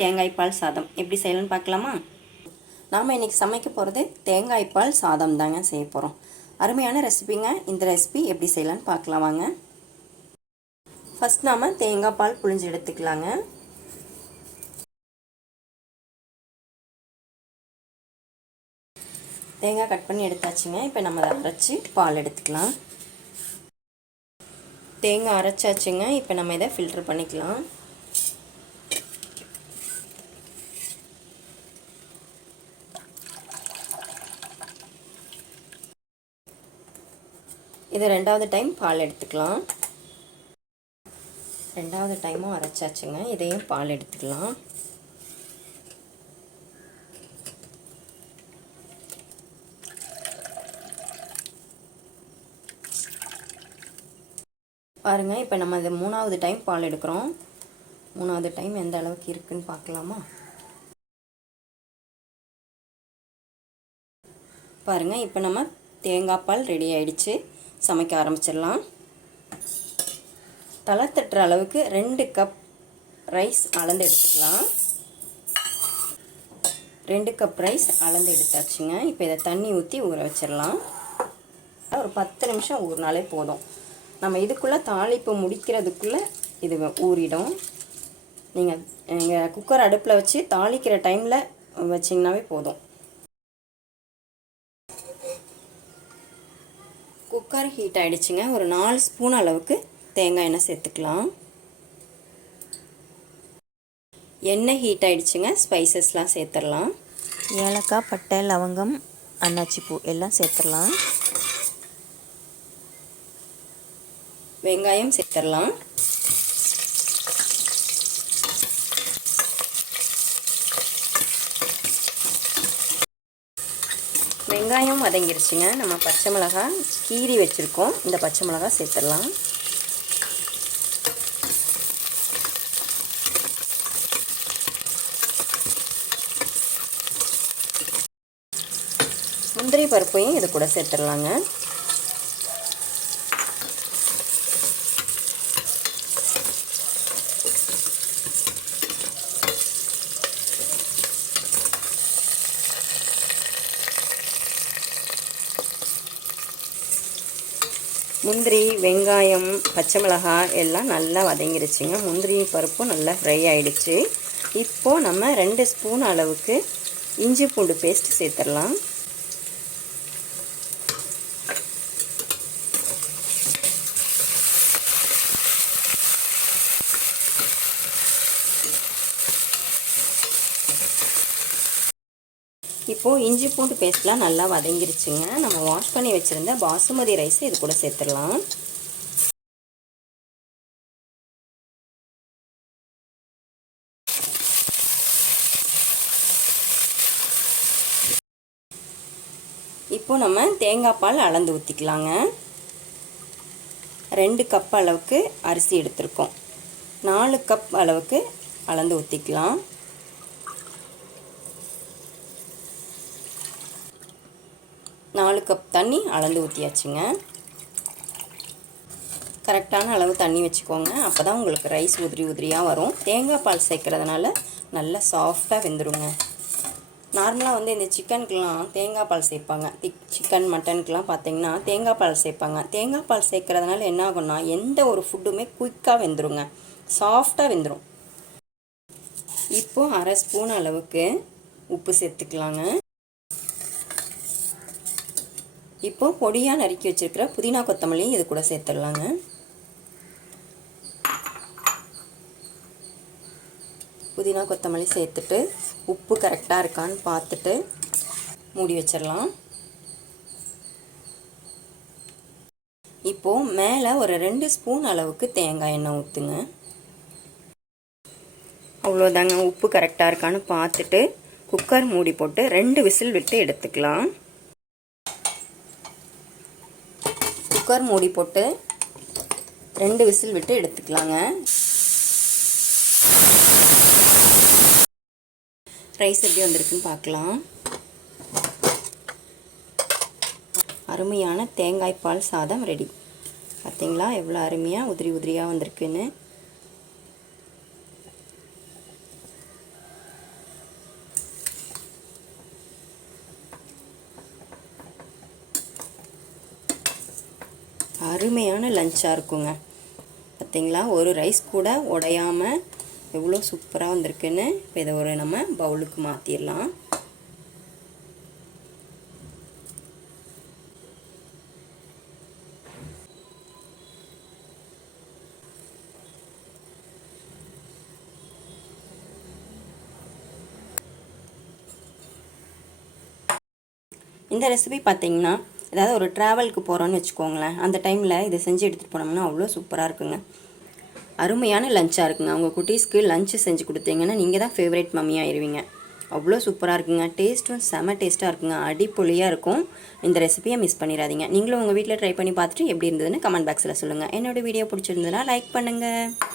தேங்காய் பால் சாதம். எப்படி செய்யலாம்னு பார்க்கலாமா? நாம் இன்றைக்கி சமைக்க போகிறது தேங்காய் பால் சாதம் தாங்க செய்ய போகிறோம் அருமையான ரெசிபிங்க. இந்த ரெசிபி எப்படி செய்யலான்னு பார்க்கலாம் வாங்க. ஃபஸ்ட் நாம் தேங்காய் பால் புழிஞ்சு எடுத்துக்கலாங்க. தேங்காய் கட் பண்ணி எடுத்தாச்சுங்க. இப்போ நம்ம அதை அரைச்சி பால் எடுத்துக்கலாம். தேங்காய் அரைச்சாச்சுங்க. இப்போ நம்ம இதை ஃபில்ட்ரு பண்ணிக்கலாம். இது ரெண்டாவது டைம் பால் எடுத்துக்கலாம். ரெண்டாவது டைமும் அரைச்சாச்சுங்க. இதையும் பால் எடுத்துக்கலாம். பாருங்கள் இப்போ நம்ம இது மூணாவது டைம் பால் எடுக்கிறோம். மூணாவது டைம் எந்த அளவுக்கு இருக்குன்னு பார்க்கலாமா? பாருங்கள் இப்போ நம்ம தேங்காய் பால் ரெடி ஆயிடுச்சு. சமைக்க ஆரம்பிச்சிடலாம். தலை தட்டுற அளவுக்கு ரெண்டு கப் ரைஸ் அளந்து எடுத்துக்கலாம். ரெண்டு கப் ரைஸ் அளந்து எடுத்தாச்சுங்க. இப்போ இதை தண்ணி ஊற்றி ஊற வச்சிடலாம். ஒரு பத்து நிமிஷம் ஊறினாலே போதும். நம்ம இதுக்குள்ளே தாளிப்பு முடிக்கிறதுக்குள்ளே இது ஊறிடும். நீங்கள் நீங்கள் குக்கர் அடுப்பில் வச்சு தாளிக்கிற டைமில் வச்சிங்கனாவே போதும் குக்கர் ஹீட் ஆகிடுச்சுங்க ஒரு நாலு ஸ்பூன் அளவுக்கு தேங்காய் எண்ணெய் சேர்த்துக்கலாம். எண்ணெய் ஹீட் ஆகிடுச்சுங்க ஸ்பைசஸ்லாம் சேர்த்துடலாம். ஏலக்காய் பட்டை லவங்கம் அன்னாச்சி பூ எல்லாம் சேர்த்துடலாம். வெங்காயம் சேர்த்துடலாம். வெங்காயம் வதங்கிருச்சுங்க. நம்ம பச்சை மிளகாய் கீரி வச்சுருக்கோம். இந்த பச்சை மிளகாய் சேர்த்துடலாம். முந்திரி பருப்பையும் இது கூட சேர்த்துடலாங்க. முந்திரி வெங்காயம் பச்சை மிளகாய் எல்லாம் நல்லா வதங்கிருச்சுங்க. முந்திரி பருப்பும் நல்லா ஃப்ரை ஆகிடுச்சு இப்போது நம்ம ரெண்டு ஸ்பூன் அளவுக்கு இஞ்சி பூண்டு பேஸ்ட் சேர்த்துடலாம். இப்போது இஞ்சி பூண்டு பேஸ்ட்லாம் நல்லா வதங்கிருச்சுங்க. நம்ம வாஷ் பண்ணி வச்சுருந்த பாசுமதி ரைஸ் இது கூட சேர்த்துடலாம். இப்போ நம்ம தேங்காய் பால் அளந்து ஊற்றிக்கலாங்க ரெண்டு கப் அளவுக்கு அரிசி எடுத்திருக்கோம். நாலு கப் அளவுக்கு அளந்து ஊற்றிக்கலாம் நாலு கப் தண்ணி அளந்து ஊற்றியாச்சுங்க கரெக்டான அளவு தண்ணி வச்சுக்கோங்க. அப்போ தான் உங்களுக்கு ரைஸ் உதிரி உதிரியாக வரும். தேங்காய் பால் சேர்க்குறதுனால நல்லா சாஃப்டாக வெந்துருங்க. நார்மலாக வந்து இந்த சிக்கனுக்கெலாம் தேங்காய் பால் சேர்ப்பாங்க. திக் சிக்கன் மட்டனுக்கெலாம் பார்த்திங்கன்னா தேங்காய் பால் சேர்ப்பாங்க. தேங்காய் பால் சேர்க்குறதுனால என்ன ஆகும்னா எந்த ஒரு ஃபுட்டுமே குயிக்காக வெந்துருங்க. சாஃப்டாக வெந்துடும் இப்போது அரை ஸ்பூன் அளவுக்கு உப்பு சேர்த்துக்கலாங்க. இப்போ பொடியாக நறுக்கி வச்சுருக்கிற புதினா கொத்தமல்லியும் இது கூட சேர்த்துடலாங்க. புதினா கொத்தமல்லி சேர்த்துட்டு உப்பு கரெக்டாக இருக்கான்னு பார்த்துட்டு மூடி வச்சிடலாம். இப்போது மேலே ஒரு ரெண்டு ஸ்பூன் அளவுக்கு தேங்காய் எண்ணெய் ஊற்றுங்க அவ்வளோதாங்க உப்பு கரெக்டாக இருக்கான்னு பார்த்துட்டு குக்கர் மூடி போட்டு ரெண்டு விசில் விட்டு எடுத்துக்கலாம். குக்கர் மூடி போட்டு ரெண்டு விசில் விட்டு எடுத்துக்கலாங்க. ரைஸ் எப்படி வந்திருக்குன்னு பார்க்கலாம். அருமையான தேங்காய் பால் சாதம் ரெடி. பார்த்தீங்களா? எவ்வளோ அருமையாக உதிரி உதிரியாக வந்திருக்குன்னு. அருமையான லஞ்சாக இருக்குங்க. பார்த்தீங்களா ஒரு ரைஸ் கூட உடையாமல் எவ்வளோ சூப்பராக வந்திருக்குன்னு இப்போ இதை ஒரு நம்ம பவுலுக்கு மாற்றிடலாம் இந்த ரெசிபி பார்த்தீங்கன்னா ஏதாவது ஒரு ட்ராவலுக்கு போகிறோன்னு வச்சுக்கோங்களேன் அந்த டைமில் இதை செஞ்சு எடுத்துகிட்டு போனோம்னா அவ்வளோ சூப்பராக இருக்குங்க. அருமையான லஞ்சாக இருக்குங்க. அவங்க குட்டீஸ்க்கு லஞ்சு செஞ்சு கொடுத்தீங்கன்னா நீங்கள் தான் ஃபேவரேட் மம்மியாயிருவீங்க அவ்வளோ சூப்பராக இருக்குங்க. டேஸ்ட்டும் செம டேஸ்ட்டாக இருக்குங்க. அடிப்பொலியாக இருக்கும். இந்த ரெசிபியை மிஸ் பண்ணிடாதீங்க. நீங்களும் உங்கள் வீட்டில் ட்ரை பண்ணி பார்த்துட்டு எப்படி இருந்ததுன்னு கமெண்ட் பாக்ஸில் சொல்லுங்கள் என்னோடய வீடியோ பிடிச்சிருந்ததுன்னா லைக் பண்ணுங்கள்